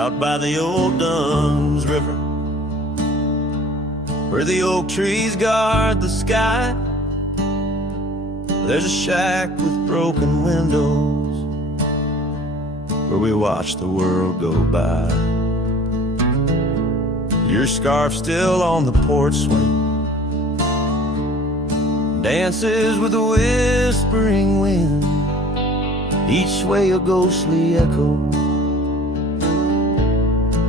out by the old Dunn's River, where the oak trees guard the sky. There's a shack with broken windows where we watch the world go by. Your scarf still on the porch swing, dances with the whispering wind, each way a ghostly echo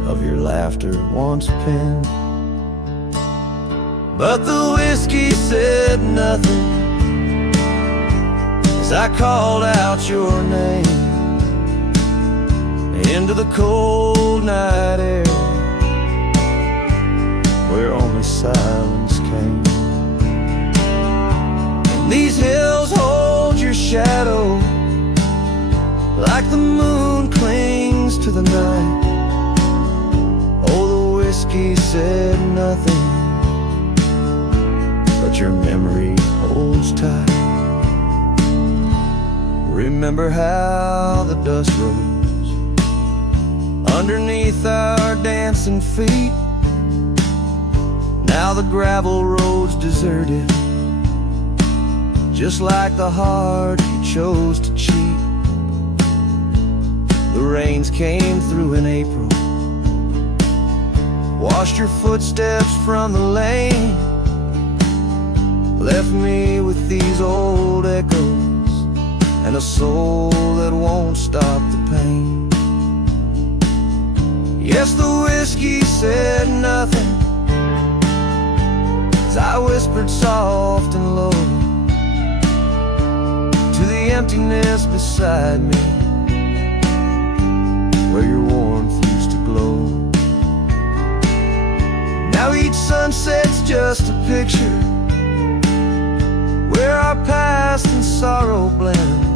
of your laughter once penned. But the whiskey said nothing as I called out your name into the cold night air, where only silence came. And these hills hold your shadow like the moon clings to the night. Oh, the whiskey said nothing, but your memory holds tight. Remember how the dust rose underneath our dancing feet. Now the gravel road's deserted, just like the heart you chose to cheat. The rains came through in April, washed your footsteps from the lane, left me with these old echoes and a soul that won't stop the pain. Yes, the whiskey said nothing as I whispered soft and low to the emptiness beside me, where your warmth used to glow. Now each sunset's just a picture where our past and sorrow blend.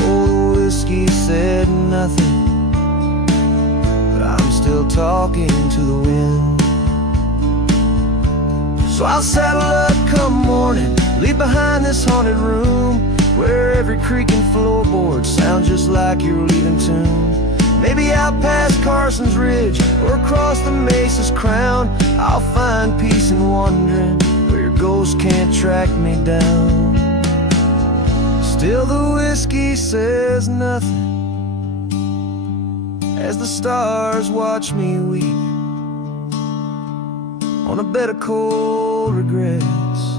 Oh, the whiskey said nothing, but I'm still talking to the wind. So I'll saddle up come morning, leave behind this haunted room where every creaking floorboard sounds just like your leaving tune. Maybe out past Carson's Ridge or across the Mesa's crown, I'll find peace in wandering where your ghost can't track me down. Still the whiskey says nothing as the stars watch me weep on a bed of cold regrets,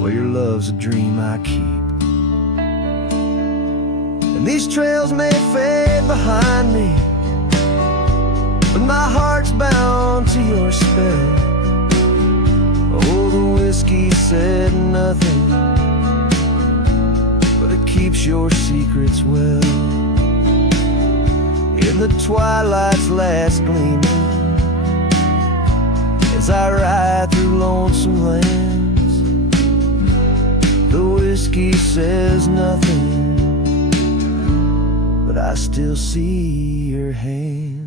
where your love's a dream I keep. And these trails may fade behind me, but my heart's bound to your spell. Oh, the whiskey said nothing, but it keeps your secrets well. In the twilight's last gleaming, as I ride through lonesome lands, the whiskey says nothing, but I still see your hands.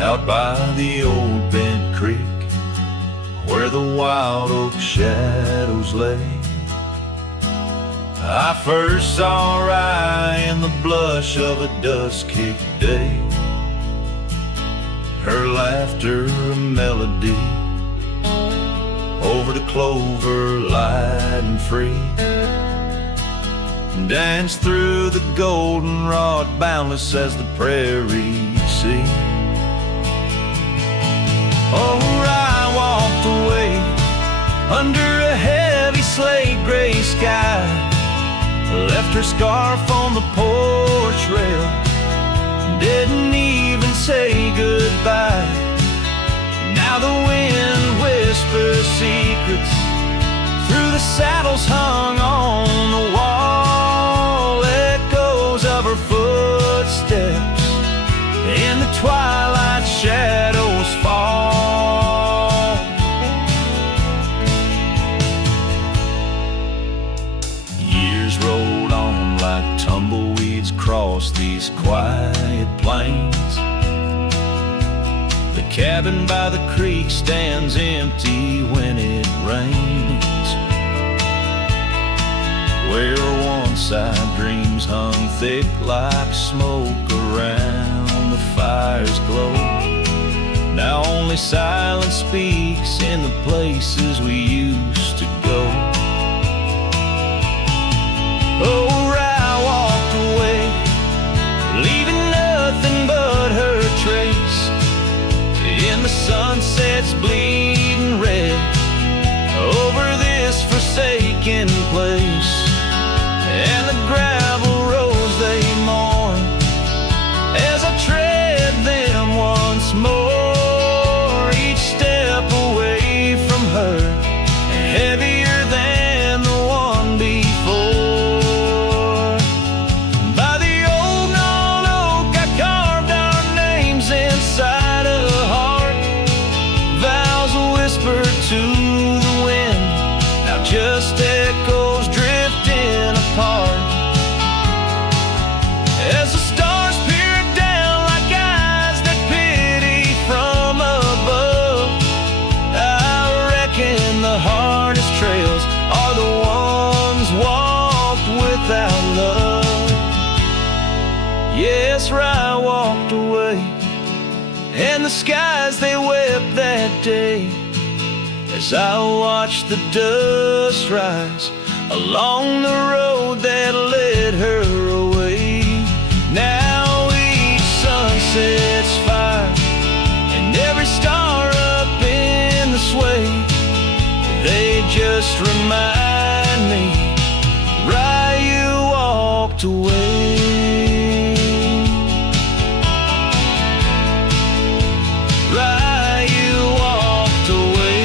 Out by the old bent creek, where the wild oak shadows lay, I first saw Rye in the blush of a dust-kicked day. Her laughter a melody over the clover, light and free, danced through the goldenrod, boundless as the prairie sea. Oh, I walked away under a heavy slate gray sky, left her scarf on the porch rail, didn't even say goodbye. Now the wind whispers secrets through the saddles hung on the wall, echoes of her footsteps in the twilight shadows fall. tumbleweeds cross these quiet plains. The cabin by the creek stands empty when it rains. Where once our dreams hung thick like smoke around the fire's glow, now only silence speaks in the places we used to go. Oh, Rye walked away, leaving nothing but her trace in the sunset's bleeding red over this forsaken place. And the gravel roads they mourn as I tread them once more, each step away from her heavier than the one before. By the old gnarled oak I carved our names inside a heart, vows whispered to the wind, now just echoes drifting apart. As the stars peer down like eyes that pity from above, I reckon the hardest trails are the ones walked without love. Yes, Rye walked away, and the skies they wept that day as I watched the dust rise along the road that led her away. Now each sunset's fire and every star up in the sway, they just remind me, Rye, you walked away. Rye, you walked away.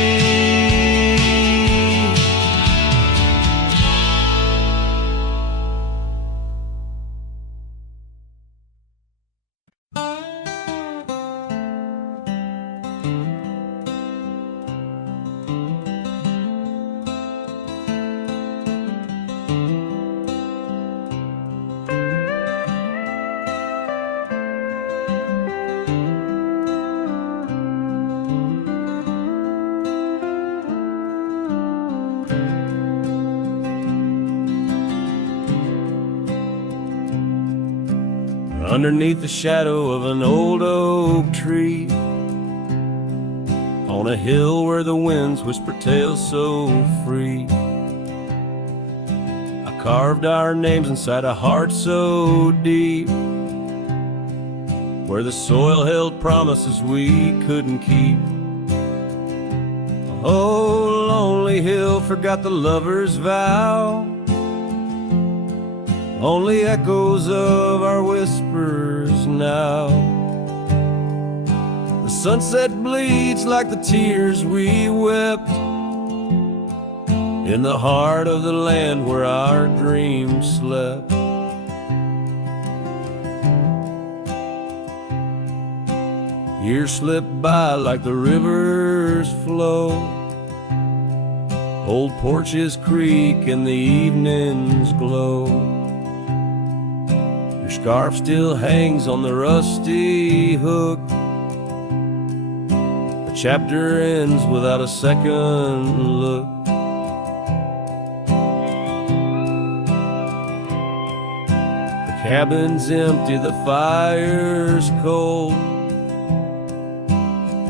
Underneath the shadow of an old oak tree, on a hill where the winds whisper tales so free, I carved our names inside a heart so deep, where the soil held promises we couldn't keep. Oh, lonely hill forgot the lover's vow, only echoes of our whispers now. The sunset bleeds like the tears we wept in the heart of the land where our dreams slept. Years slip by like the rivers flow, old porches creak and the evenings glow. Your scarf still hangs on the rusty hook, the chapter ends without a second look. The cabin's empty, the fire's cold,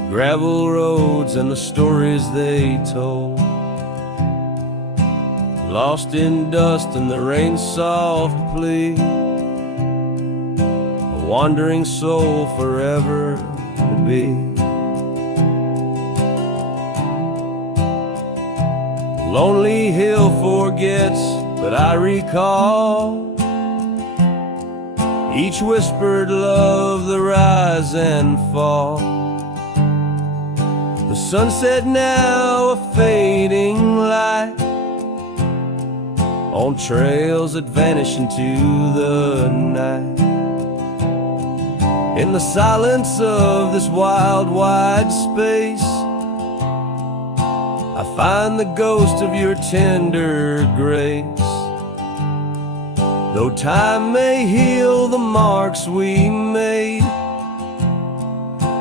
gravel roads and the stories they told, lost in dust and the rain's soft plea, a wandering soul forever to be. Lonely hill forgets, but I recall each whispered love, the rise and fall. The sunset now a fading light on trails that vanish into the night. In the silence of this wild, wide space, I find the ghost of your tender grace. Though time may heal the marks we made,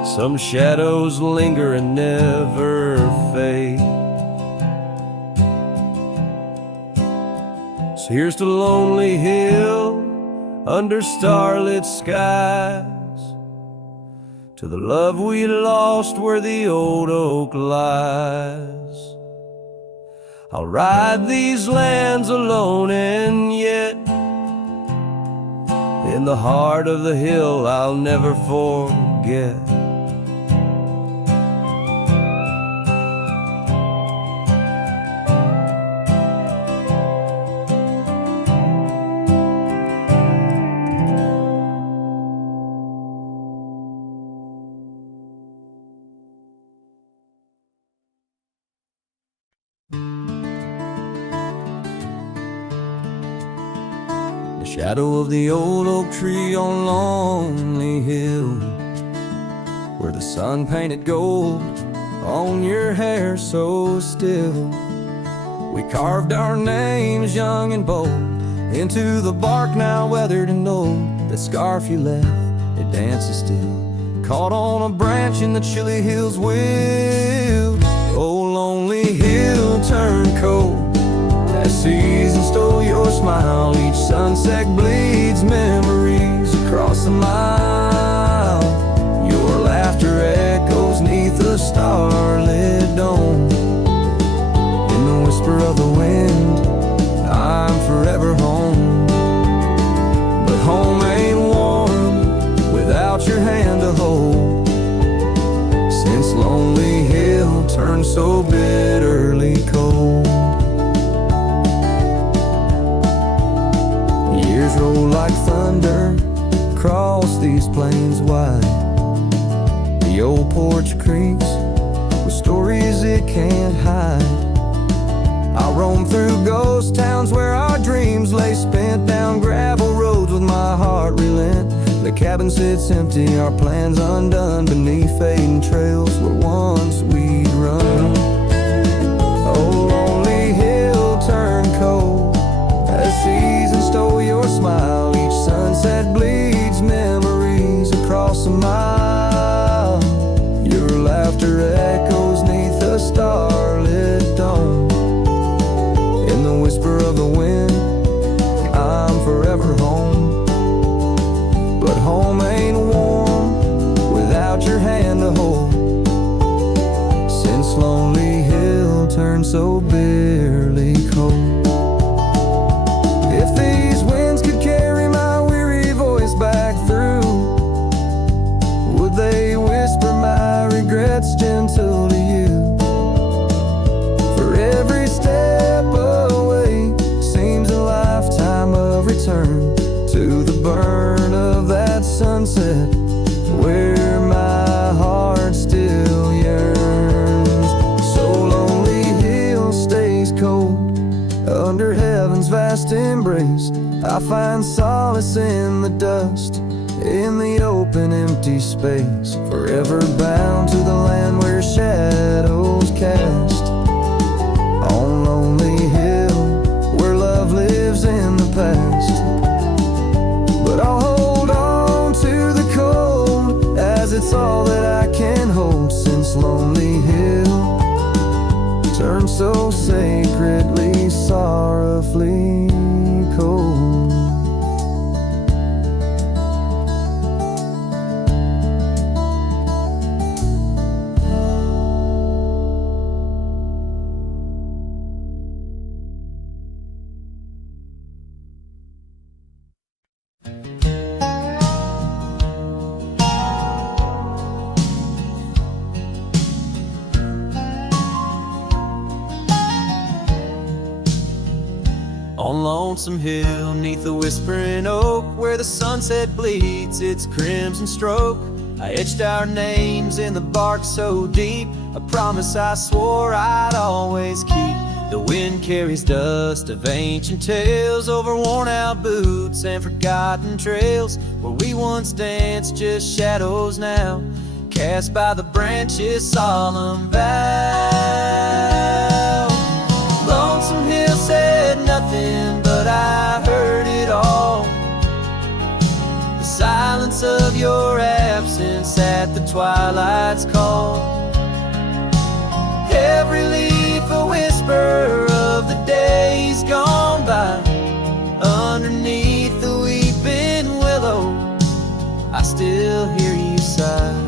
some shadows linger and never fade. So here's to Lonely Hill under starlit skies, to the love we lost where the old oak lies. I'll ride these lands alone, and yet in the heart of the hill I'll never forget. The shadow of the old oak tree on Lonely Hill, where the sun painted gold on your hair so still. We carved our names young and bold into the bark now weathered and old. That scarf you left, it dances still, caught on a branch in the chilly hills will. Oh, Lonely Hill turned cold as season stole your smile. Each sunset bleeds memories across a mile. Your laughter echoes neath the starlit dome. In the whisper of the wind, I'm forever home. But home ain't warm without your hand to hold. Since Lonely Hill turned so bitterly cold. Years roll like thunder across these plains wide. The old porch creaks with stories it can't hide. I roam through ghost towns where our dreams lay spent, down gravel roads with my heart relent. The cabin sits empty, our plans undone, beneath fading trails where once we'd run. Oh, Lonely Hill turned cold as season stole your smile. Each sunset bleeds memories across a mile. Your laughter echoes neath the starlit dome. In the whisper of the wind, I'm forever home. But home ain't warm without your hand to hold. Since Lonely Hill turned so bitterly cold. If these winds could carry my weary voice back through, would they whisper my regrets gentle to you? For every step away seems a lifetime of return to the burn of that sunset where my heart still yearns. So Lonely Hill stays cold under heaven's vast embrace. I find solace in the dust, in the open empty space, forever bound to the land where shadows cast. On Lonely Hill, where love lives in the past. But I'll hold on to the cold, as it's all that I can hold. Since Lonely Hill turned so sacredly, sorrowfully cold. On Lonesome Hill, neath the whispering oak, where the sunset bleeds its crimson stroke, I etched our names in the bark so deep, a promise I swore I'd always keep. The wind carries dust of ancient tales over worn-out boots and forgotten trails, where we once danced just shadows now, cast by the branches' solemn vow. Lonesome Hill said nothing, but I heard it all at the twilight's call. Every leaf a whisper of the days gone by. Underneath the weeping willow, I still hear you sigh.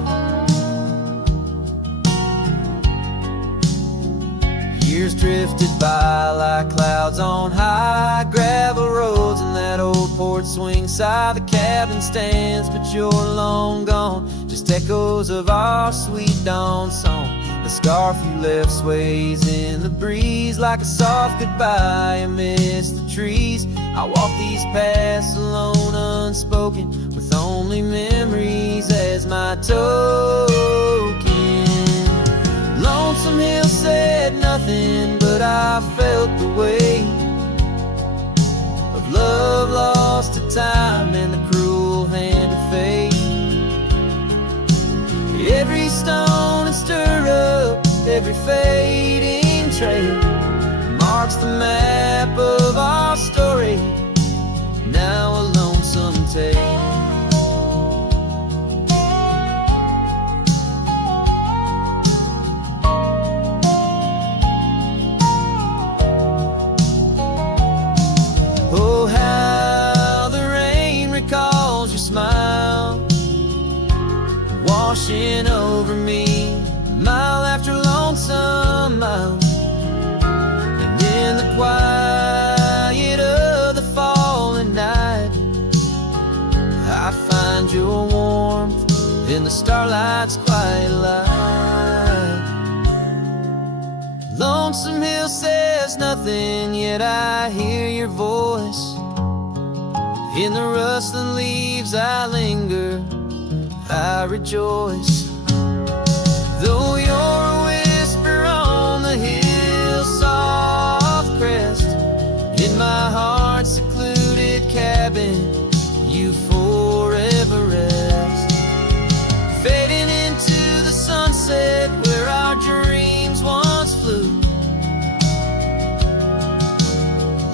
Years drifted by like clouds on high gravel roads, and that old porch swing side the cabin stands, but you're long gone. Just echoes of our sweet dawn song. The scarf you left sways in the breeze like a soft goodbye amidst the trees. I walk these paths alone, unspoken, with only memories as my token. Lonesome Hill said nothing, but I felt the weight of love lost to time and the cruel hand of fate. Every stone and stirrup, every fading trail marks the map of our story, now a lonesome tale. Oh, how the rain recalls your smile, washing over me mile after lonesome mile. And in the quiet of the falling night, I find your warmth in the starlight's quiet light. Lonesome Hill says nothing, yet I hear your voice. In the rustling leaves I linger, I rejoice. Though you're a whisper on the hill's soft crest, in my heart's secluded cabin you forever rest. Fading into the sunset where our dreams once flew.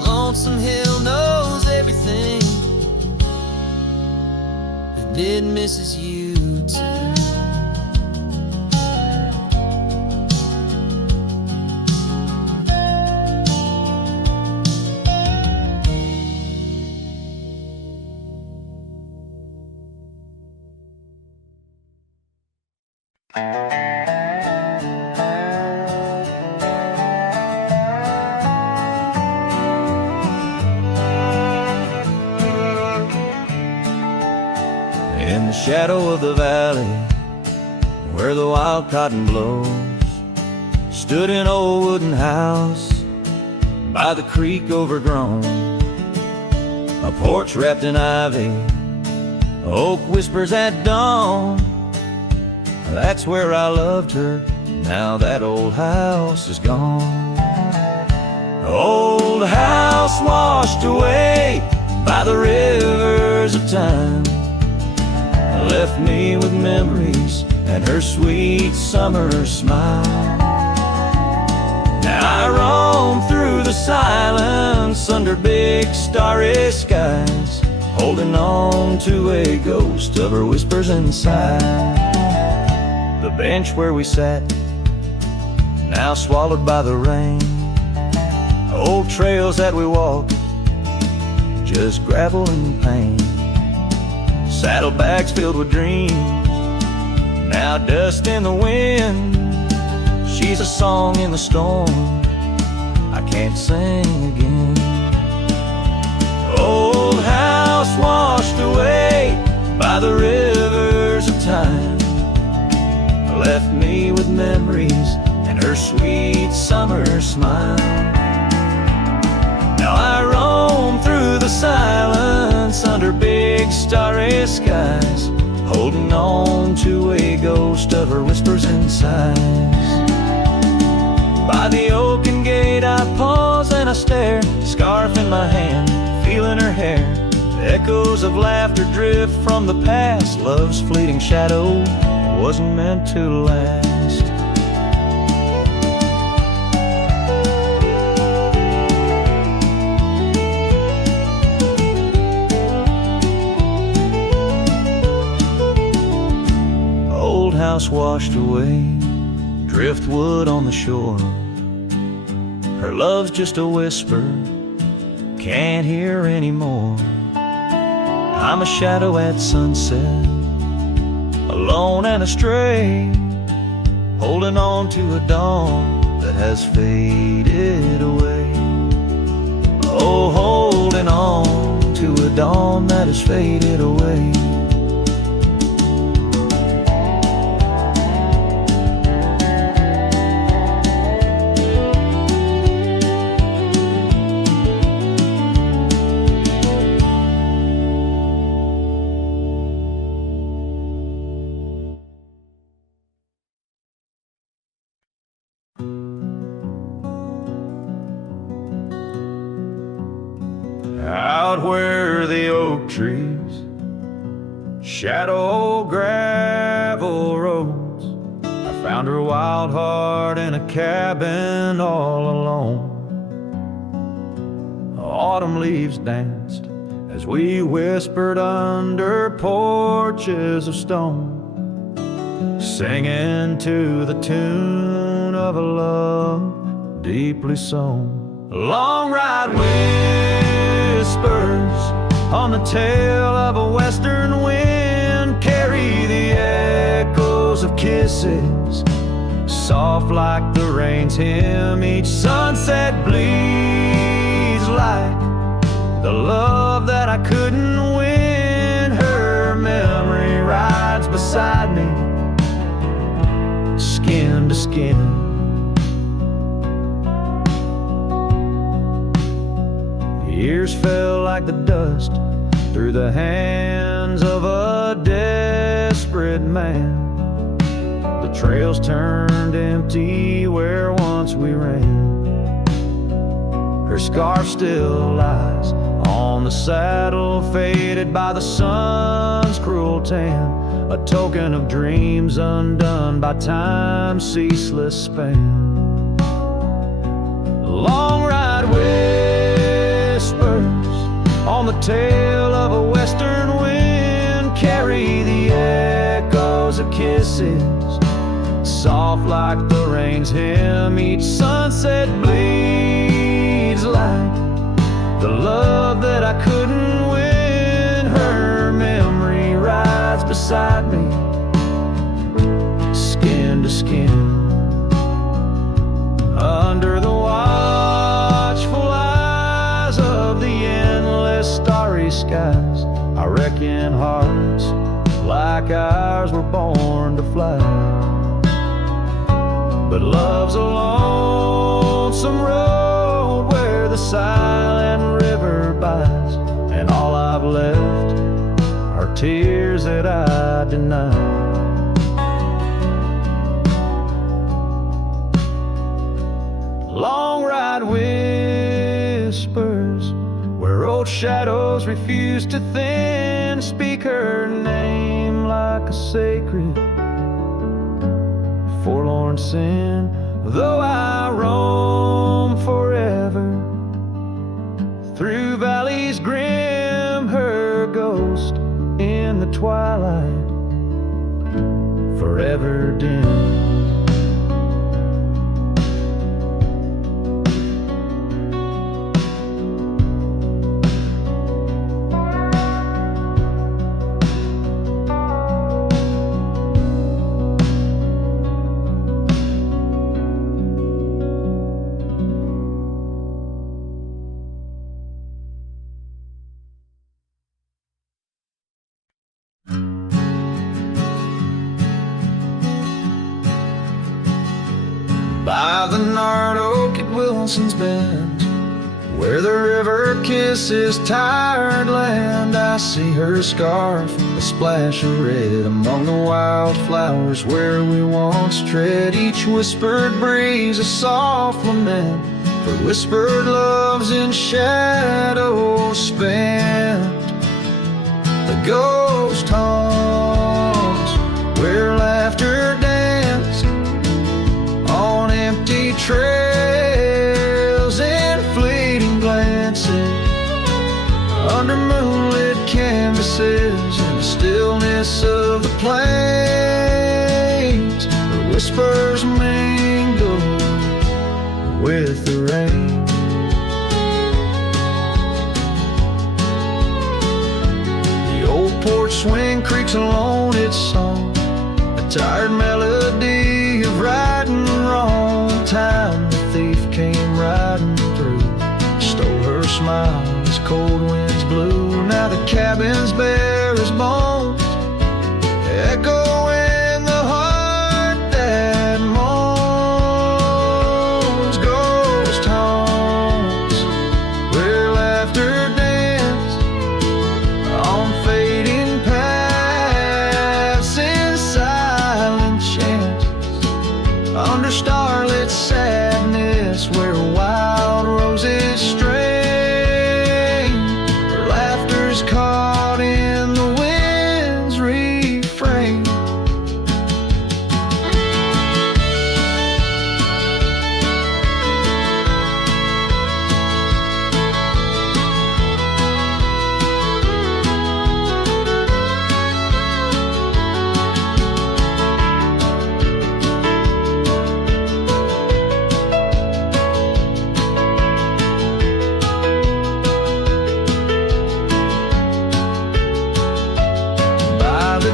Lonesome Hill knows everything, and it misses you too. In the shadow of the valley, where the wild cotton blows, stood an old wooden house by the creek overgrown. A porch wrapped in ivy, oak whispers at dawn. That's where I loved her, now that old house is gone. Old house washed away by the rivers of time, left me with memories and her sweet summer smile. Now I roam through the silence under big starry skies, holding on to a ghost of her whispers inside. The bench where we sat, now swallowed by the rain. Old trails that we walked, just gravel and pain. Saddlebags filled with dreams, now dust in the wind. She's a song in the storm I can't sing again. Old house washed away by the rivers of time, left me with memories and her sweet summer smile. Now I roam through the silence under big starry skies, holding on to a ghost of her whispers and sighs. By the oaken gate I pause and I stare, scarf in my hand, feeling her hair. Echoes of laughter drift from the past, love's fleeting shadow wasn't meant to last. house washed away, driftwood on the shore. Her love's just a whisper, can't hear anymore. I'm a shadow at sunset, alone and astray, holding on to a dawn that has faded away. Oh, holding on to a dawn that has faded away. Out where the oak trees shadow gravel roads, I found her wild heart in a cabin all alone. Autumn leaves danced as we whispered under porches of stone, singing to the tune of a love deeply sown. A long ride whispers on the tail of a western wind carry the echoes of kisses, soft like the rain's hymn. Each sunset bleeds like the love that I couldn't win. Her memory rides beside me, skin to skin. Years fell like the dust through the hands of a desperate man. The trails turned empty where once we ran. Her scarf still lies on the saddle, faded by the sun's cruel tan, a token of dreams undone by time's ceaseless span. Long ride on the tail of a western wind carry the echoes of kisses, soft like the rain's hymn. Each sunset bleeds like the love that I couldn't win. Her memory rides beside me, skin to skin. Under the watchful eyes of the endless starry skies, I reckon hearts like ours were born to fly. But love's a lonesome road where the silent river bides, and all I've left are tears that I deny. Long ride whispers where old shadows refuse to thin, speak her name like a sacred forlorn sin. Though I roam forever through valleys grim, her ghost in the twilight forever dim. By the gnarled oak at Wilson's Bend, where the river kisses tired land, I see her scarf, a splash of red among the wildflowers where we once tread. Each whispered breeze a soft lament for whispered loves in shadow spent. The ghost haunts where laughter danced on empty trails and fleeting glances under moonlit canvases in the stillness of the plain. porch swing creaks alone its song, a tired melody of right and wrong. Time the thief came riding through, stole her smile as cold winds blew. Now the cabin's bare as bones, echo in the heart that moans. Ghost haunts where laughter danced on fading paths in silent chants, under starlit sadness where wild roses stray, where laughter's caught in the wind's refrain.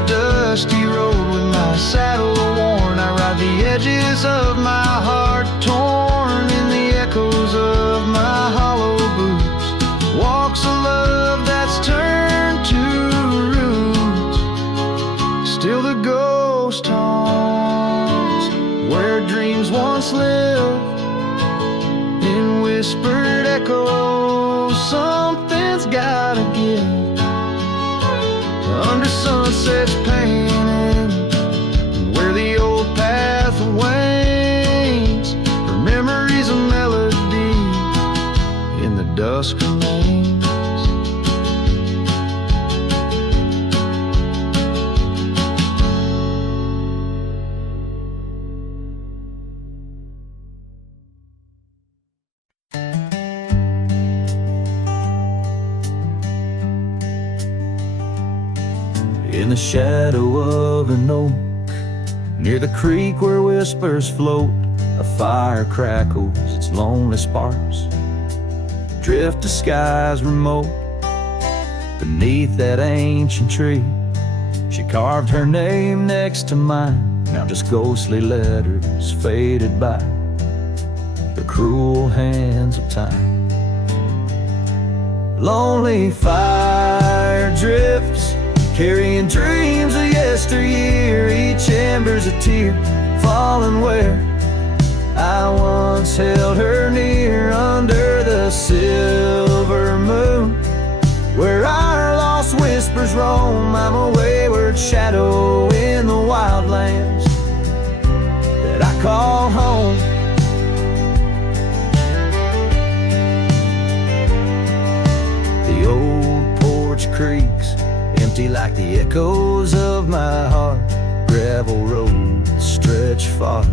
Dusty road with my saddle worn, I ride the edges of my heart torn in the echoes of my hollow boots. Walks of love that's turned to roots, still the ghost haunts where dreams once lived in whispered echoes. Something's gotta give under sunsets painted, where the old path wanes, her memories a melody in the dusk remains. In the shadow of an oak, near the creek where whispers float, a fire crackles its lonely sparks, drift to skies remote. Beneath that ancient tree, she carved her name next to mine, now just ghostly letters faded by the cruel hands of time. Lonely fire drifts, carrying dreams of yesteryear, each ember's a tear falling where I once held her near, under the silver moon, where our lost whispers roam. I'm a wayward shadow in the wildlands that I call home. The old porch creaks, empty like the echoes of my heart. Gravel roads stretch far,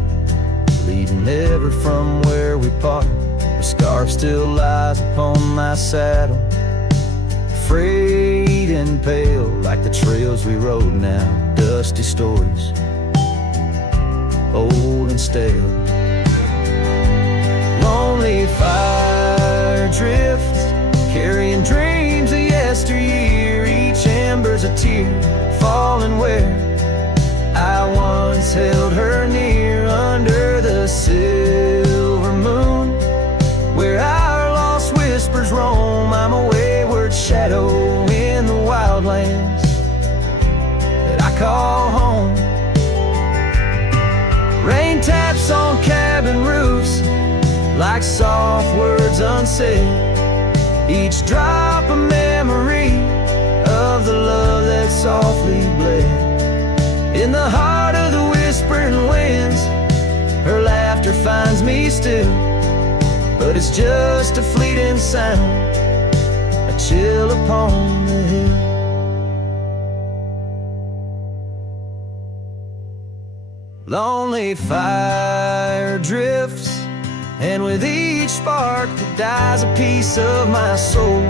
leading ever from where we part. A scarf still lies upon my saddle, frayed and pale like the trails we rode now. Dusty stories, old and stale. Lonely fire drifts, carrying dreams of yesteryear, each ember's a tear falling where I once held her near, under the silver moon, where our lost whispers roam. I'm a wayward shadow in the wildlands that I call home. Rain taps on cabin roofs like soft words unsaid, each drop a memory of the love that softly bled. In the heart of the whispering winds, her laughter finds me still, but it's just a fleeting sound, a chill upon the hill. Lonely fire drifts, and with each spark that dies a piece of my soul,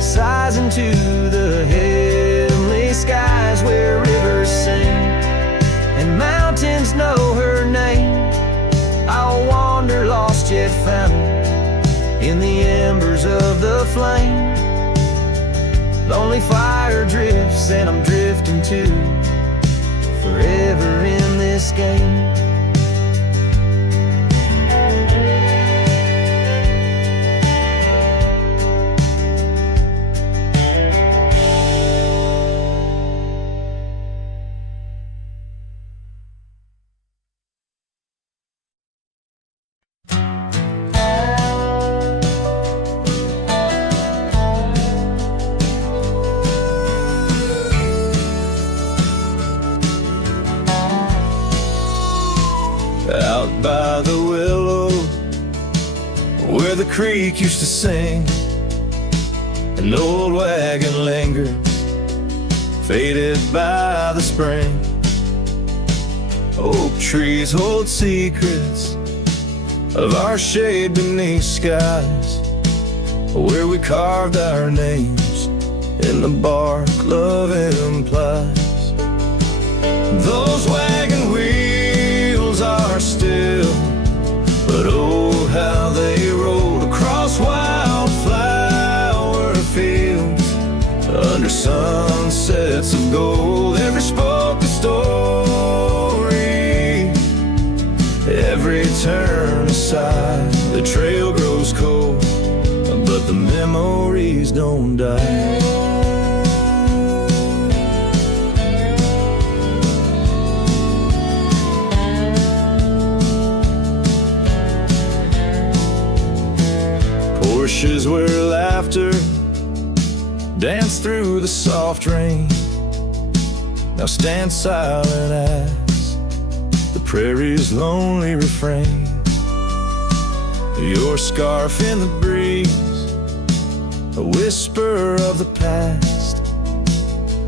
sighs into the heavenly skies where rivers sing and mountains know her name. I'll wander lost yet found in the embers of the flame. Lonely fire fire drifts and I'm drifting too, forever in this game. Out by the willow, where the creek used to sing, an old wagon lingered, faded by the spring. Oak trees hold secrets of our shade beneath skies, where we carved our names in the bark love implies. Those wagon wheels are still, but oh how they rolled across wildflower fields, under sunsets of gold. Every spoke a story, every turn aside. The trail grows cold, but the memories don't die. Porches where laughter danced through the soft rain now stand silent as the prairie's lonely refrain. Your scarf in the breeze, a whisper of the past,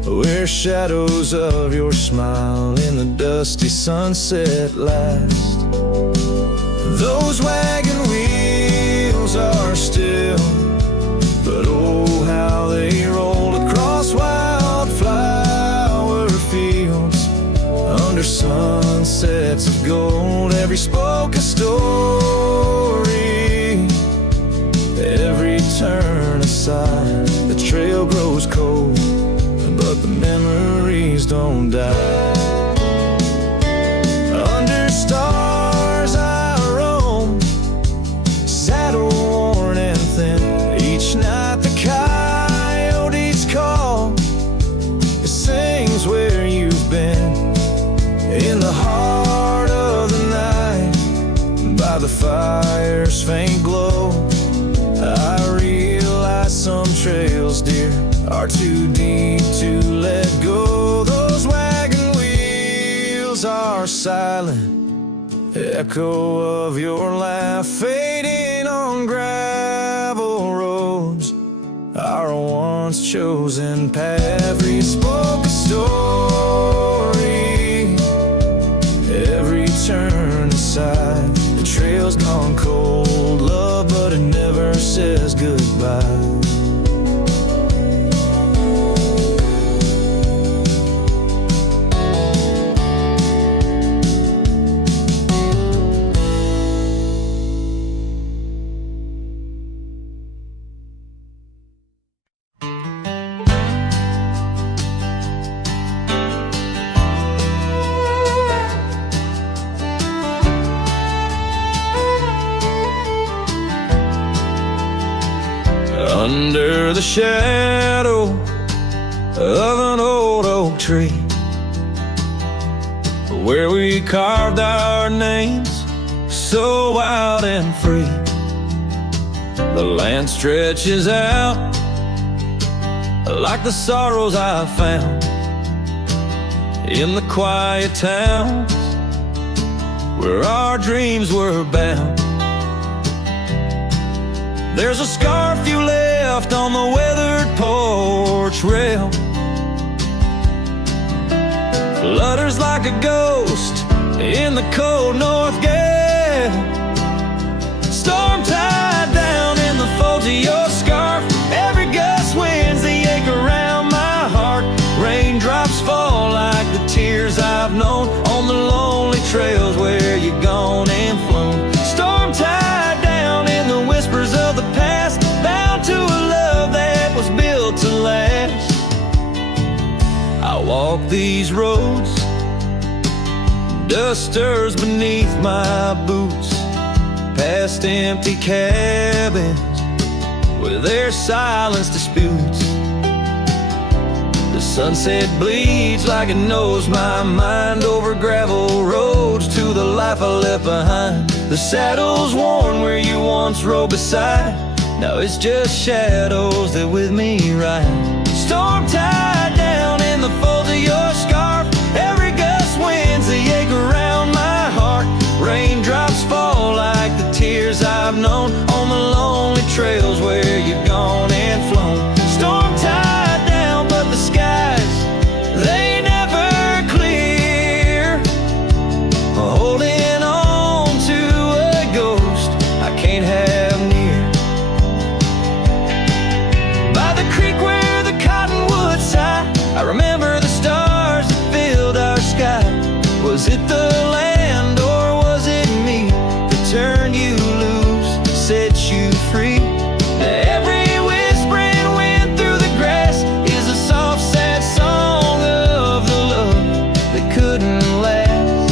where shadows of your smile in the dusty sunset last. Those wagon wheels are still, but oh how they rolled across wildflower fields, under sunsets of gold. Every spoke a story, every turn aside. The trail grows cold, but the memories don't die. Under stars I roam, saddle worn and thin. Each night the coyotes call, it sings where you've been. In the heart of the night, by the fire's faint glow, I realize some trails, dear, are too deep to let go. Those wagon wheels are silent, echo of your laugh fading on gravel roads, our once chosen path. We spoke a story, every turn aside. The trail's gone cold, love, but it never says goodbye. Under the shadow of an old oak tree, where we carved our names so wild and free, the land stretches out like the sorrows I found in the quiet towns where our dreams were bound. There's a scarf you left on the weathered porch rail, flutters like a ghost in the cold north gale. Storm tied down in the folds of your scarf, every gust winds the ache around my heart. Raindrops fall like the tears I've known on the lonely trails where you've gone and flown. Storm tied down in the whispers of the past, bound to a love that was built to last. walk these roads, dust stirs beneath my boots, past empty cabins with their silence disputes. The sunset bleeds like it knows my mind over gravel roads to the life I left behind. The saddle's worn where you once rode beside, now it's just shadows that with me ride. Storm tied down in the folds of your scarf, every gust winds the ache around my heart. Raindrops fall like the tears I've known on the lonely trails where you've gone and flown. Storm tied down, but the skies, they never clear. Holding on to a ghost I can't have near. By the creek where the cottonwoods sigh, I remember the stars that filled our sky. Was it the land or was it me that turned you loose, set you free? Every whispering wind through the grass is a soft, sad song of the love that couldn't last.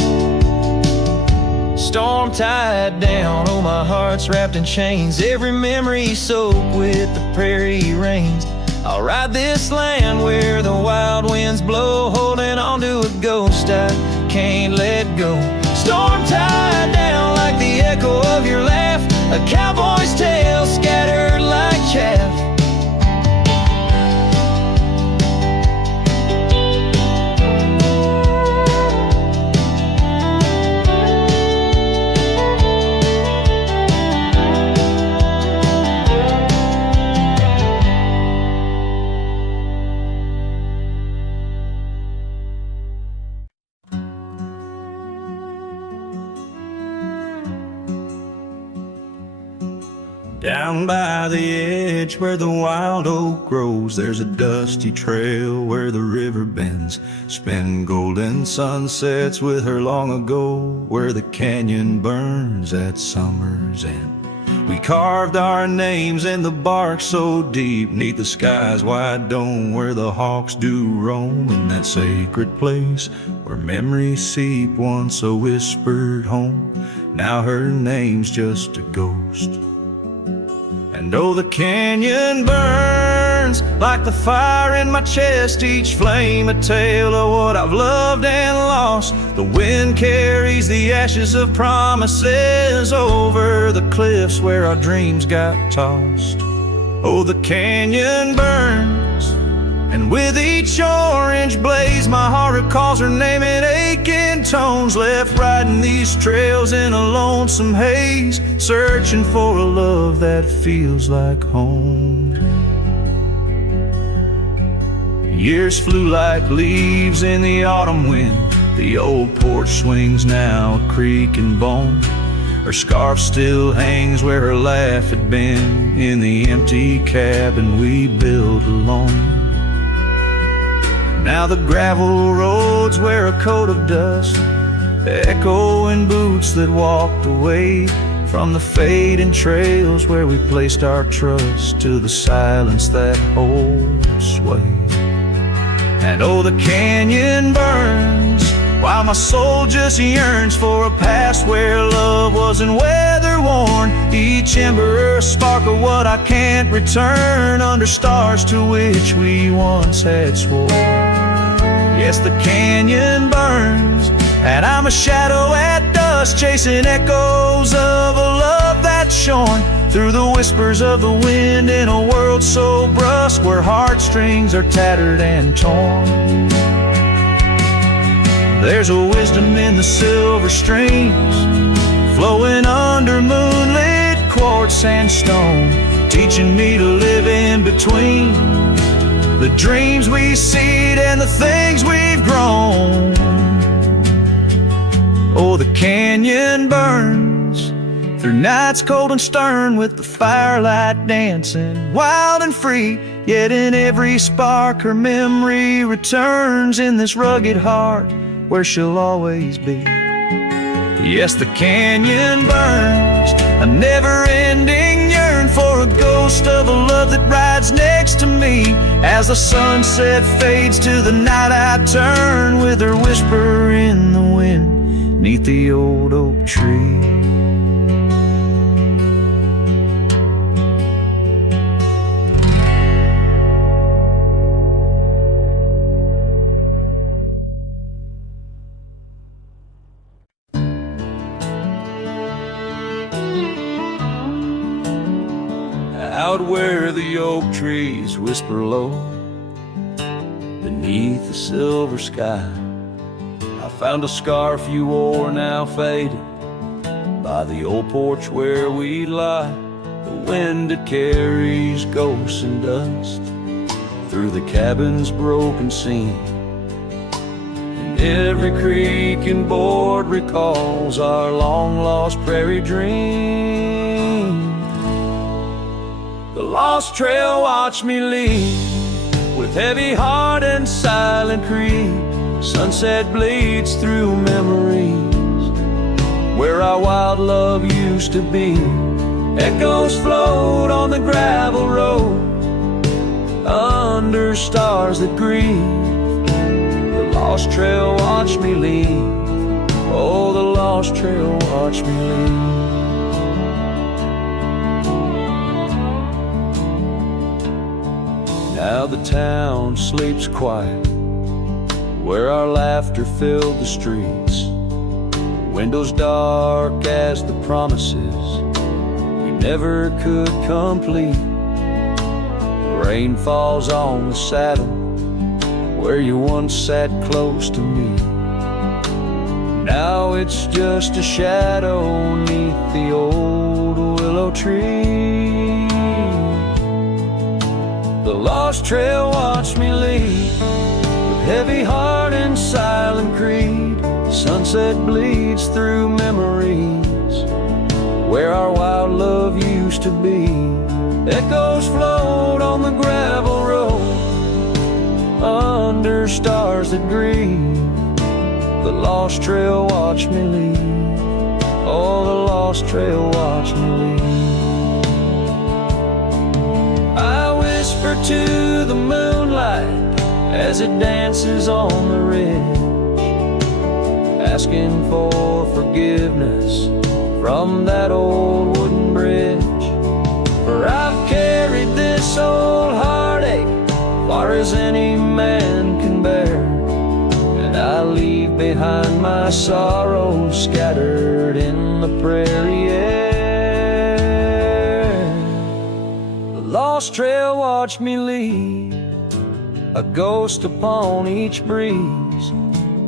Storm tied down, oh my heart's wrapped in chains, every memory soaked with the prairie rains. I'll ride this land where the wild winds blow, holding on to a ghost I can't let go. Storm tied down like the echo of your laugh, a cowboy's tale scattered like chaff. Down by the edge where the wild oak grows, there's a dusty trail where the river bends, spin golden sunsets with her long ago, where the canyon burns at summer's end. We carved our names in the bark so deep, 'neath the sky's wide dome, where the hawks do roam, in that sacred place where memories seep, once a whispered home, now her name's just a ghost. And oh, the canyon burns like the fire in my chest, each flame a tale of what I've loved and lost. The wind carries the ashes of promises over the cliffs where our dreams got tossed. Oh, the canyon burns, and with each orange blaze my heart recalls her name in aching tones, left riding these trails in a lonesome haze, searching for a love that feels like home. Years flew like leaves in the autumn wind, the old porch swings now a creak and bone. Her scarf still hangs where her laugh had been, in the empty cabin we built alone. Now the gravel roads wear a coat of dust, echoing boots that walked away from the fading trails where we placed our trust, to the silence that holds sway. And oh, the canyon burns while my soul just yearns for a past where love wasn't weather worn, each ember a spark of what I can't return, under stars to which we once had sworn. Yes, the canyon burns, and I'm a shadow at dusk, chasing echoes of a love that's shorn through the whispers of the wind, in a world so brusque where heartstrings are tattered and torn. There's a wisdom in the silver streams flowing under moonlit quartz and stone, teaching me to live in between the dreams we seed and the things we've grown. Oh, the canyon burns through nights cold and stern, with the firelight dancing wild and free, yet in every spark her memory returns, in this rugged heart where she'll always be. Yes, the canyon burns, a never-ending yearn for a ghost ghost of a love that rides next to me. As the sunset fades to the night, I turn with her whisper in the wind 'neath the old oak tree. Out where the oak trees whisper low beneath the silver sky, I found a scarf you wore, now faded, by the old porch where we lie. The wind it carries ghosts and dust through the cabin's broken seam, and every creak and board recalls our long-lost prairie dream. The lost trail watched me lead with heavy heart and silent creed. Sunset bleeds through memories where our wild love used to be. Echoes float on the gravel road under stars that grieve. The lost trail watched me lead. Oh, the lost trail watched me lead. Now the town sleeps quiet where our laughter filled the streets. Windows dark as the promises we never could complete. Rain falls on the saddle where you once sat close to me. Now it's just a shadow 'neath the old willow tree. The lost trail watched me lead with heavy heart and silent creed. Sunset bleeds through memories where our wild love used to be. Echoes float on the gravel road under stars that grieve. The lost trail watched me lead. Oh, the lost trail watched me lead. Whisper to the moonlight as it dances on the ridge, asking for forgiveness from that old wooden bridge. For I've carried this old heartache far as any man can bear, and I leave behind my sorrows scattered in the prairie air. Lost trail watched me lead, a ghost upon each breeze,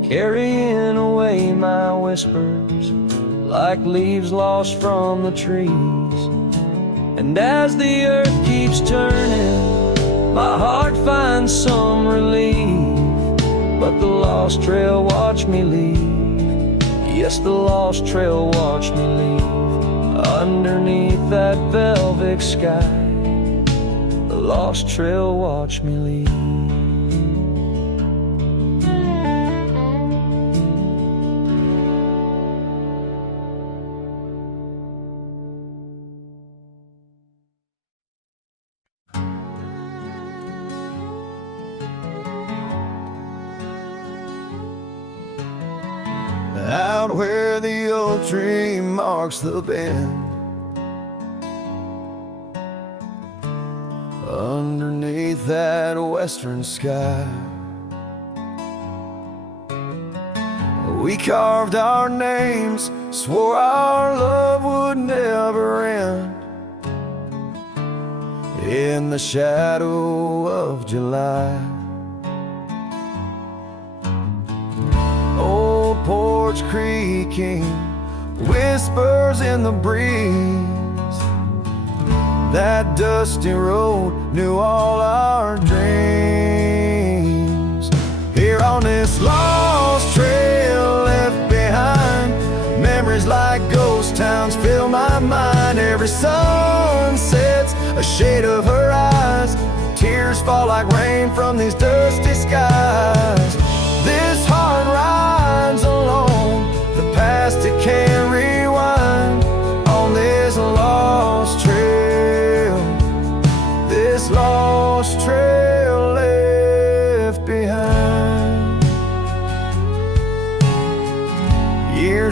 carrying away my whispers like leaves lost from the trees. And as the earth keeps turning, my heart finds some relief. But the lost trail watched me leave. Yes, the lost trail watched me leave underneath that velvet sky. The lost trail watched me lead. Out where the oak tree marks the bend, underneath that western sky, we carved our names, swore our love would never end. In the shadow of July, old porch creaking, whispers in the breeze. That dusty road knew all our dreams. Here on this lost trail left behind, memories like ghost towns fill my mind. Every sun sets a shade of her eyes, tears fall like rain from these dusty skies. This heart rides alone, the past it can't rewind. On this lost trail,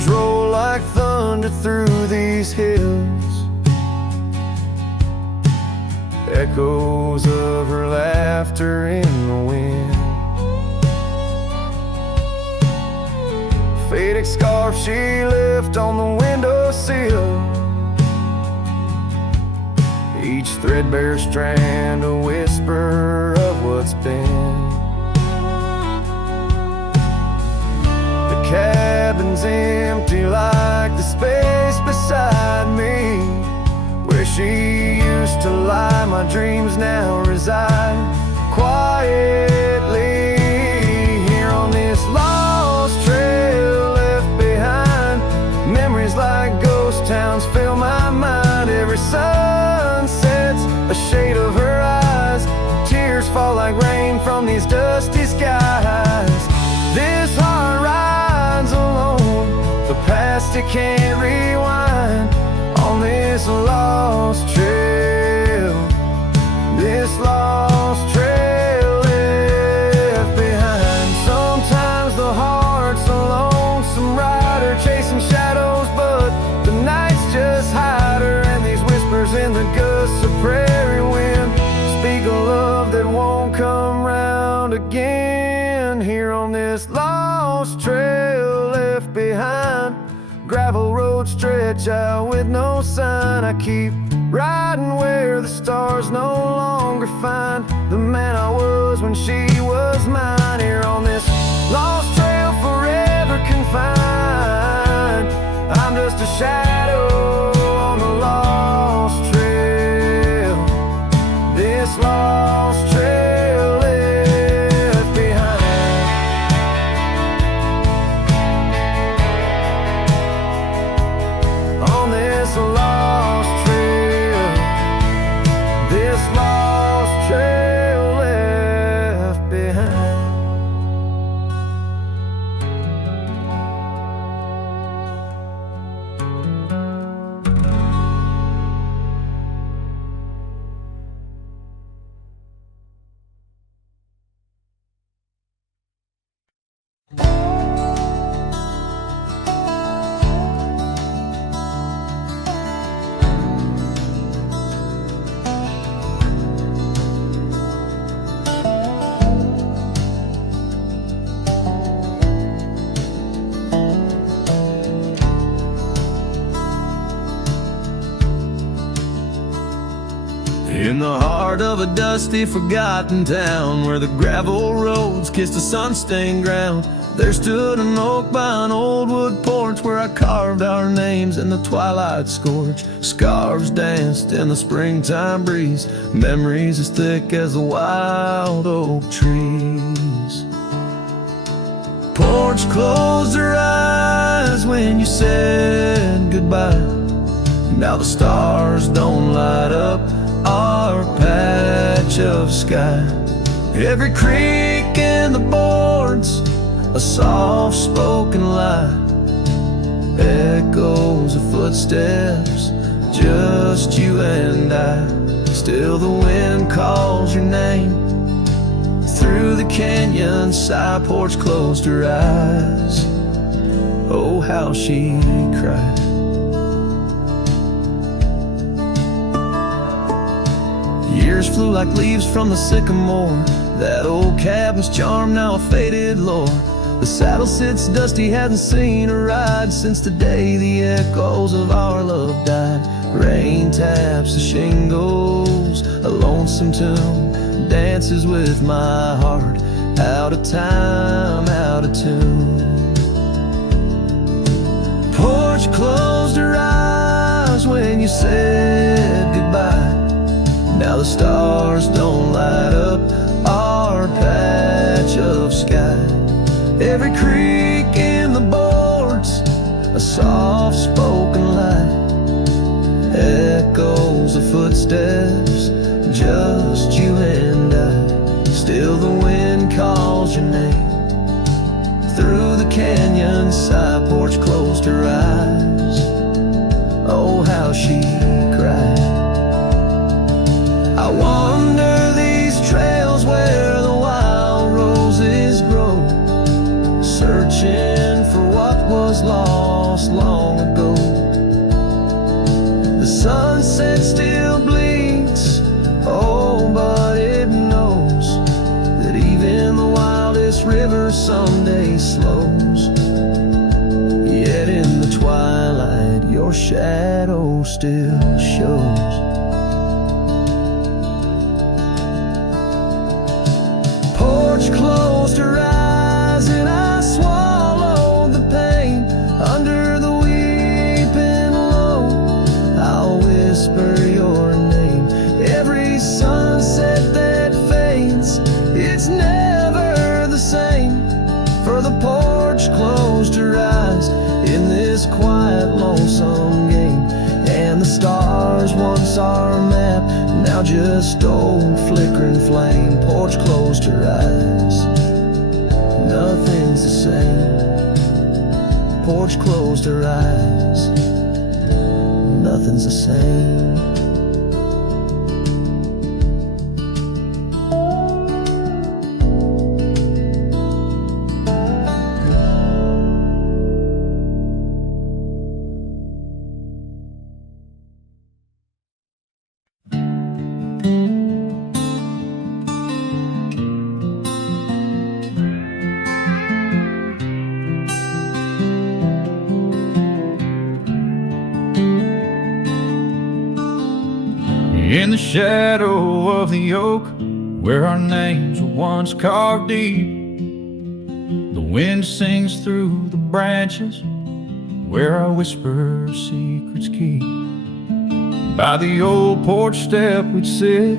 tears roll like thunder through these hills. Echoes of her laughter in the wind. Faded scarf she left on the windowsill. Each threadbare strand a whisper of what's been. The cabin's empty like the space beside me. Where she used to lie, my dreams now reside quietly. Here on this lost trail left behind, memories like ghost towns fill my mind. Every sun sets a shade of her eyes. Tears fall like rain from these dusty skies. This heart rides alone, the past it can't rewind. On this lost trail, this lost trail left behind. Sometimes the heart's a lonesome rider chasing shadows, but the nights just hide her. And these whispers in the gusts of prairie wind speak a love that won't come round again. Here on this lost trail left behind, gravel roads stretch out with no sign. I keep riding where the stars no longer find the man I was when she was mine. Here on this lost trail forever confined, I'm just a shadow on the lost trail. This lost trail left behind. On this lost trail, this lost trail left behind. In the heart of a dusty, forgotten town, where the gravel roads kissed a sun-stained ground, there stood an oak by an old wood porch, where I carved our names in the twilight scorch. Scarves danced in the springtime breeze, memories as thick as the wild oak trees. Porch closed her eyes when you said goodbye. Now the stars don't light up our patch of sky. Every creak in the boards, a soft-spoken lie. Echoes of footsteps, just you and I. Still the wind calls your name. Through the canyon side porch closed her eyes. Oh, how she cried. Years flew like leaves from the sycamore. That old cabin's charm, now a faded lore. The saddle sits dusty, hasn't seen a ride since the day the echoes of our love died. Rain taps the shingles, a lonesome tune dances with my heart. Out of time, out of tune. Porch closed her eyes when you said goodbye. Now the stars don't light up our patch of sky. Every creak in the boards, a soft-spoken lie. Echoes of footsteps, just you and I. Still the wind calls your name. Through the canyon side porch closed her eyes. Oh, how she cried. I wander these trails where the wild roses grow, searching for what was lost lost long ago. The sunset still bleeds, oh, but it knows that even the wildest river someday slows. Yet in the twilight your shadow still shows. Porch closed her eyes and I swallowed the pain. Under the weeping low, I'll whisper your name. Every sunset that fades, it's never the same. For the porch closed her eyes in this quiet, lonesome game. And the stars, once our map, now just old flickering flame. Porch closed her eyes, nothing's the same. Porch closed her eyes, nothing's the same. In the shadow of the oak, where our names were once carved deep, the wind sings through the branches, where our whisper secrets keep. By the old porch step we'd sit,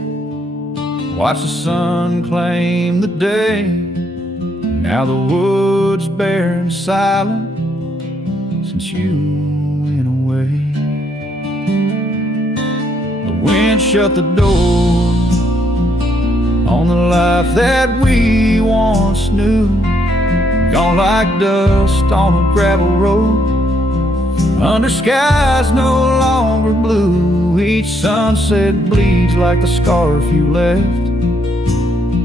watch the sun claim the day. Now the wood's bare and silent since you went away. Wind shut the door on the life that we once knew. Gone like dust on a gravel road, under skies no longer blue. Each sunset bleeds like the scarf you left,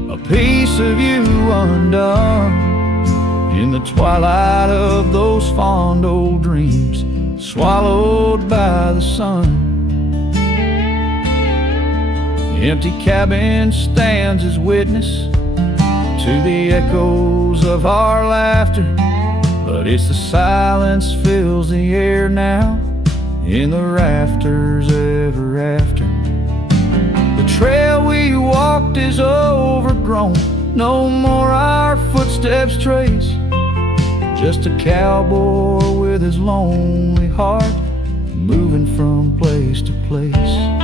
a piece of you undone. In the twilight of those fond old dreams, swallowed by the sun. Empty cabin stands as witness to the echoes of our laughter, but it's the silence fills the air now in the rafters ever after. The trail we walked is overgrown, no more our footsteps trace, just a cowboy with his lonely heart moving from place to place.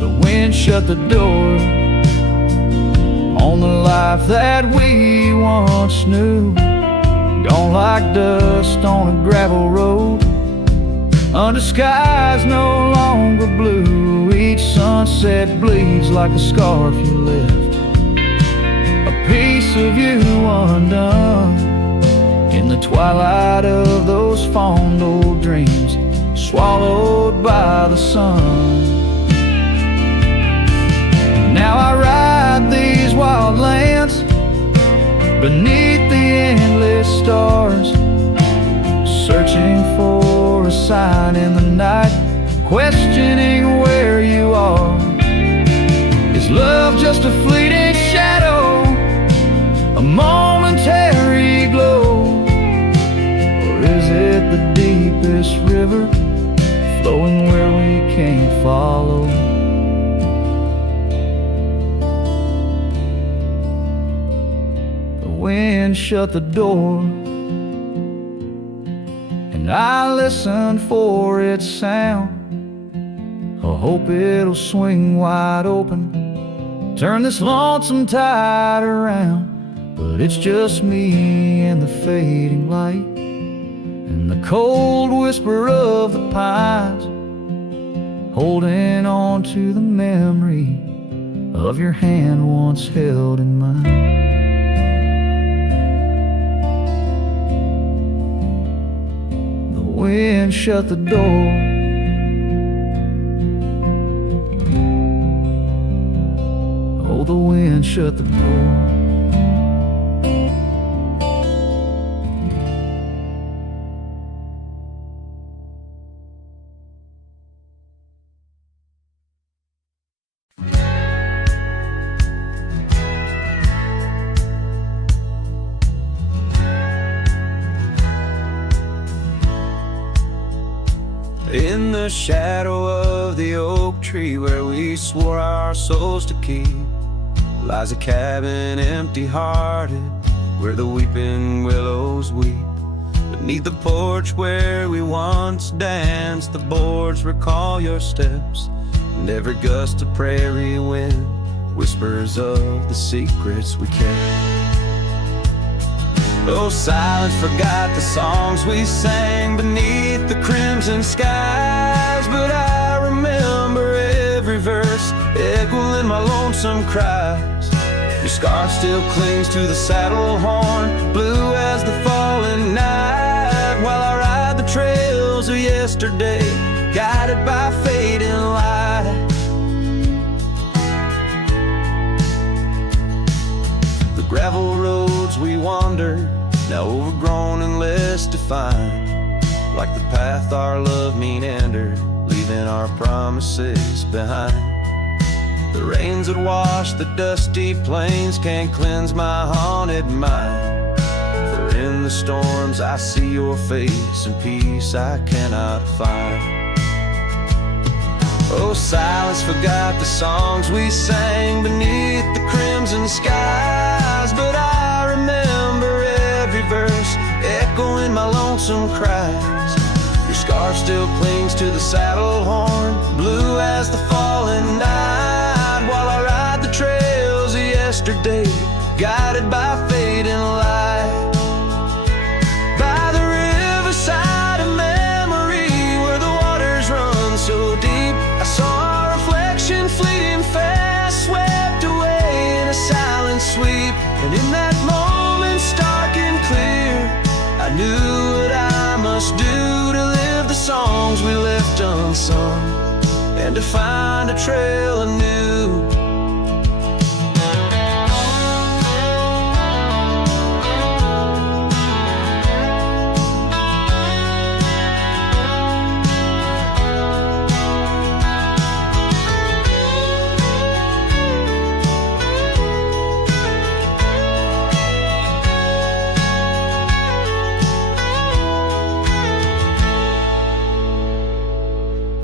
The wind shut the door on the life that we once knew. Gone like dust on a gravel road, under skies no longer blue. Each sunset bleeds like a scarf you left, a piece of you undone. In the twilight of those fond old dreams, swallowed by the sun. Now I ride these wild lands beneath the endless stars, searching for a sign in the night, questioning where you are. Is love just a fleeting shadow, a momentary glow? Or is it the deepest river, flowing where we can't follow? The wind shut the door, and I listen for its sound. I hope it'll swing wide open, turn this lonesome tide around. But it's just me and the fading light, and the cold whisper of the pines, holding on to the memory of your hand once held in mine. The wind shut the door, oh, the wind shut the door. the shadow of the oak tree where we swore our souls to keep lies a cabin empty-hearted where the weeping willows weep. Beneath the porch where we once danced, the boards recall your steps, and every gust of prairie wind whispers of the secrets we kept. Oh, silence forgot the songs we sang beneath the crimson skies, but I remember every verse echoing my lonesome cries. Your scarf still clings to the saddle horn, blue as the falling night, while I ride the trails of yesterday, guided by fading light. The gravel roads we wandered, now overgrown and less defined, like the path our love meandered, leaving our promises behind. The rains that wash the dusty plains can't cleanse my haunted mind, for in the storms I see your face and peace I cannot find. Oh, silence forgot the songs we sang beneath the crimson skies, but I remember every verse echoing my lonesome cries. Your scarf still clings to the saddle horn, blue as the falling night, while I ride the trails of yesterday, guided by fading light. By the riverside of memory where the waters run so deep, I saw our reflection fleeting fast, swept away in a silent sweep. And in that moment, stark and clear, I knew what I must do to live the songs we left unsung, and to find a trail anew.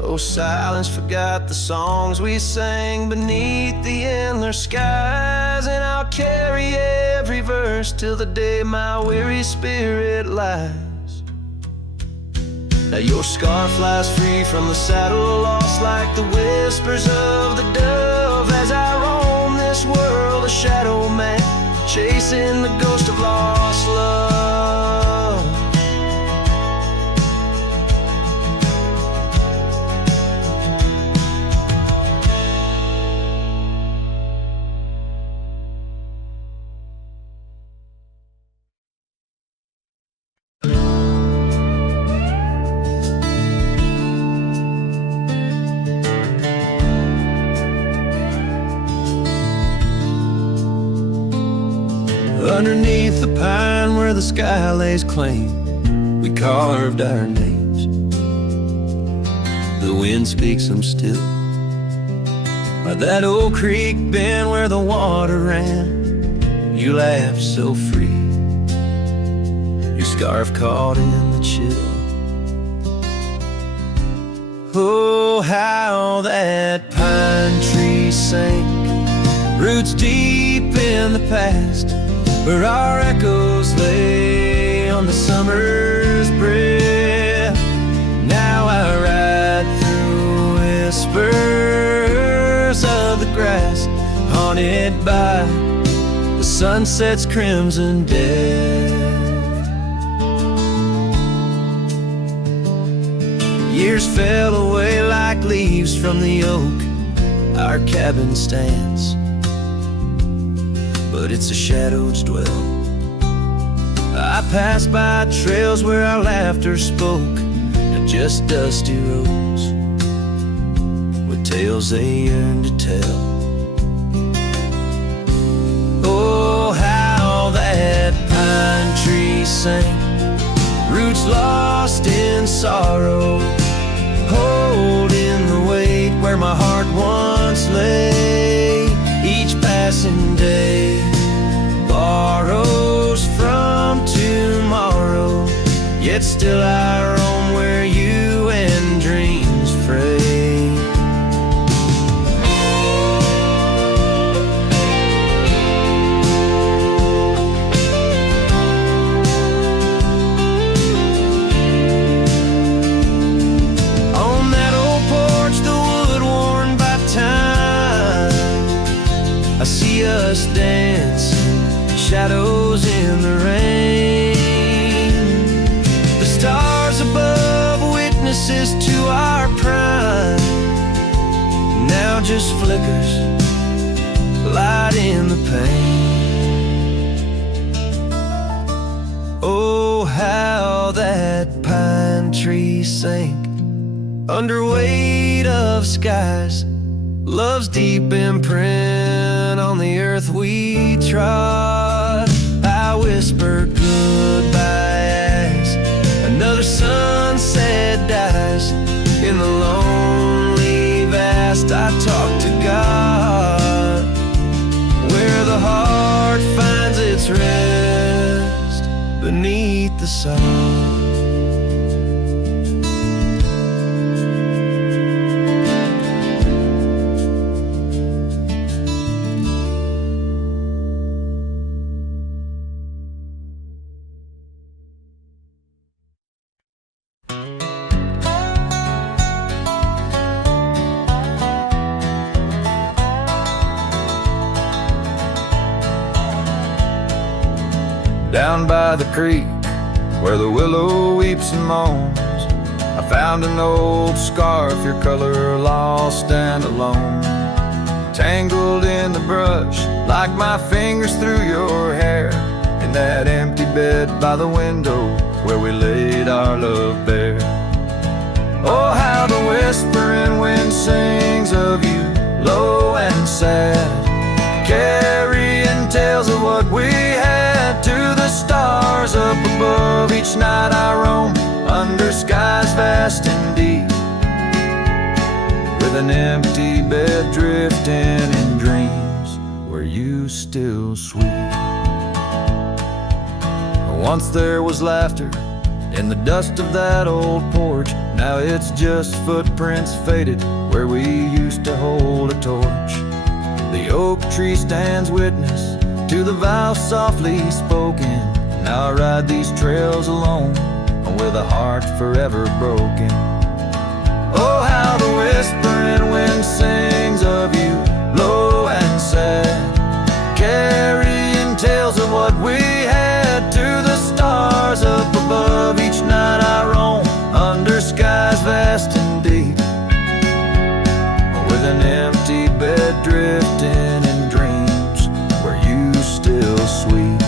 Oh, silence forgot the songs we sang beneath the endless skies, and I'll carry every verse till the day my weary spirit lies. Now your scarf lies free from the saddle, lost like the whispers of the dove, as I roam this world a shadow man, chasing the ghost of lost love. Underneath the pine where the sky lays claim, we carved our names. The wind speaks them still. By that old creek bend where the water ran, you laughed so free, your scarf caught in the chill. Oh, how that pine tree sank, roots deep in the past, where our echoes lay on the summer's breath. Now I ride through whispers of the grass, haunted by the sunset's crimson death. Years fell away like leaves from the oak our cabin stands, but it's a shadow's dwell. I pass by trails where our laughter spoke, and just dusty roads with tales they yearn to tell. Oh, how that pine tree sank, roots lost in sorrow, holding the weight where my heart once lay. Each passing day borrows from tomorrow, yet still I roam where you and dreams shadows in the rain. The stars above, witnesses to our prime, now just flickers, light in the pain. Oh, how that pine tree sank under weight of skies, love's deep imprint on the earth we trod. I whisper goodbye as another sunset dies. In the lonely vast I talk to God, where the heart finds its rest beneath the sod. Down by the creek, where the willow weeps and moans, I found an old scarf, your color lost and alone, tangled in the brush like my fingers through your hair, in that empty bed by the window where we laid our love bare. Oh, how the whispering wind sings of you, low and sad, carrying tales of what we had. To the stars up above, each night I roam under skies vast and deep, with an empty bed drifting in dreams where you still sweep. Once there was laughter in the dust of that old porch, now it's just footprints faded where we used to hold a torch. The oak tree stands witness to the vow softly spoken. Now I ride these trails alone, with a heart forever broken. Oh, how the whispering wind sings of you, low and sad, carrying tales of what we had. To the stars up above, each night I roam under skies vast and deep, with an empty bed drifting in dreams where you still sweep.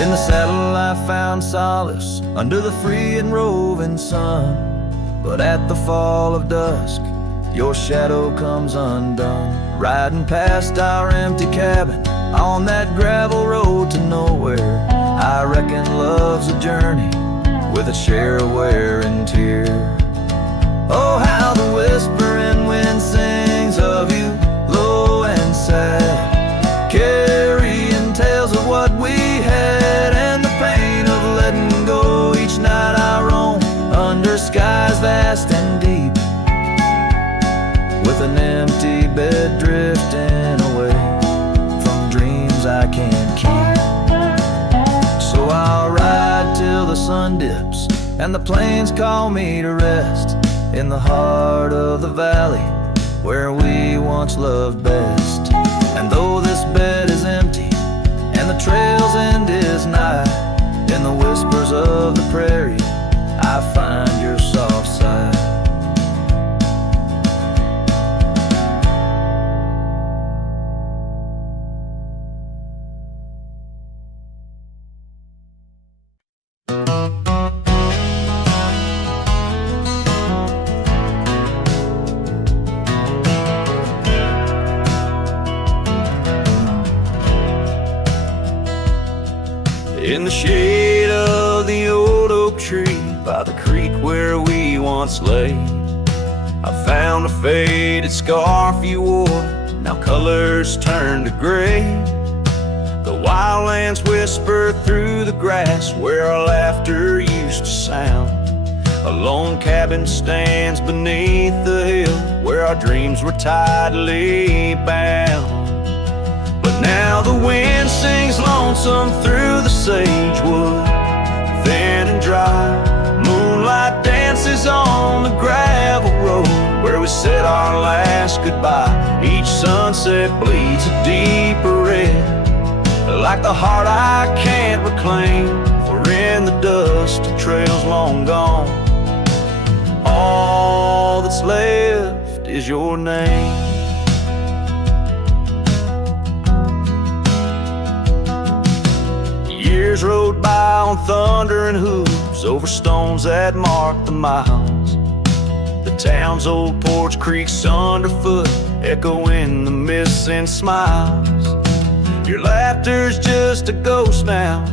In the saddle I found solace under the free and roving sun, but at the fall of dusk your shadow comes undone. Riding past our empty cabin on that gravel road to nowhere, I reckon love's a journey with a share of wear and tear. Oh, how the whispering wind sings of you, low and sad, carrying tales of what we had, and the pain of letting go. Each night I roam under skies vast and deep, with an empty bed drifting away from dreams I can't keep. So I'll ride till the sun dips and the plains call me to rest, in the heart of the valley where we once loved best. And though this bed is empty and the trail's end is nigh, in the whispers of the prairie I find your soft side. In the shade of the old oak tree by the creek where we once lay, I found a faded scarf you wore, now colors turned to gray. The wildlands whisper through the grass where our laughter used to sound. A lone cabin stands beneath the hill where our dreams were tidally bound. But now the wind sings lonesome through the sage, that bleeds a deeper red, like the heart I can't reclaim, for in the dust of trails long gone, all that's left is your name. Years rode by on thunder and hooves over stones that marked the miles. The town's old porch creaks underfoot, echoing the missing smiles. Your laughter's just a ghost now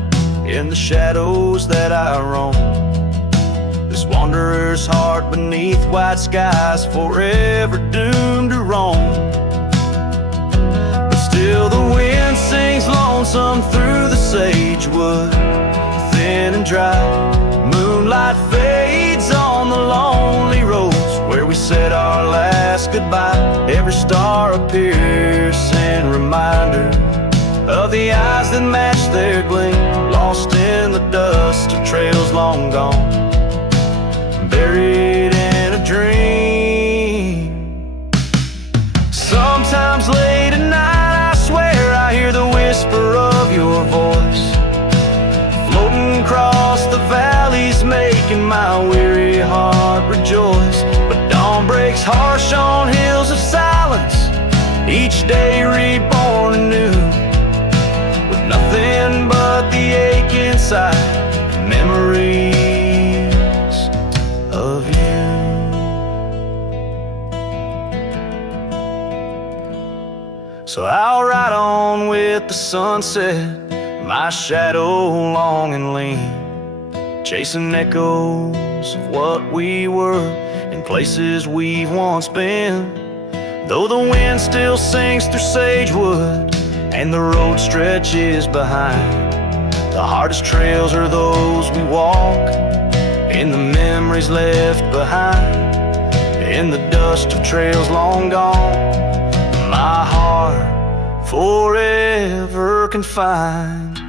in the shadows that I roam. This wanderer's heart beneath white skies, forever doomed to roam. But still the wind sings lonesome through the sagewood, thin and dry. Moonlight fades on the lonely roads where we said our last goodbye. Every star a piercing reminder of the eyes that match their gleam, lost in the dust of trails long gone, buried in a dream. Sometimes late at night, I swear I hear the whisper of your voice, floating across the valleys, making my weary heart rejoice. But dawn breaks harsh on hills of silence, each day reborn anew, with nothing but the ache inside, memories of you. So I'll ride on with the sunset, my shadow long and lean, chasing echoes of what we were in places we've once been. Though the wind still sings through sagewood and the road stretches behind, the hardest trails are those we walk, in the memories left behind, in the dust of trails long gone, my heart forever confined.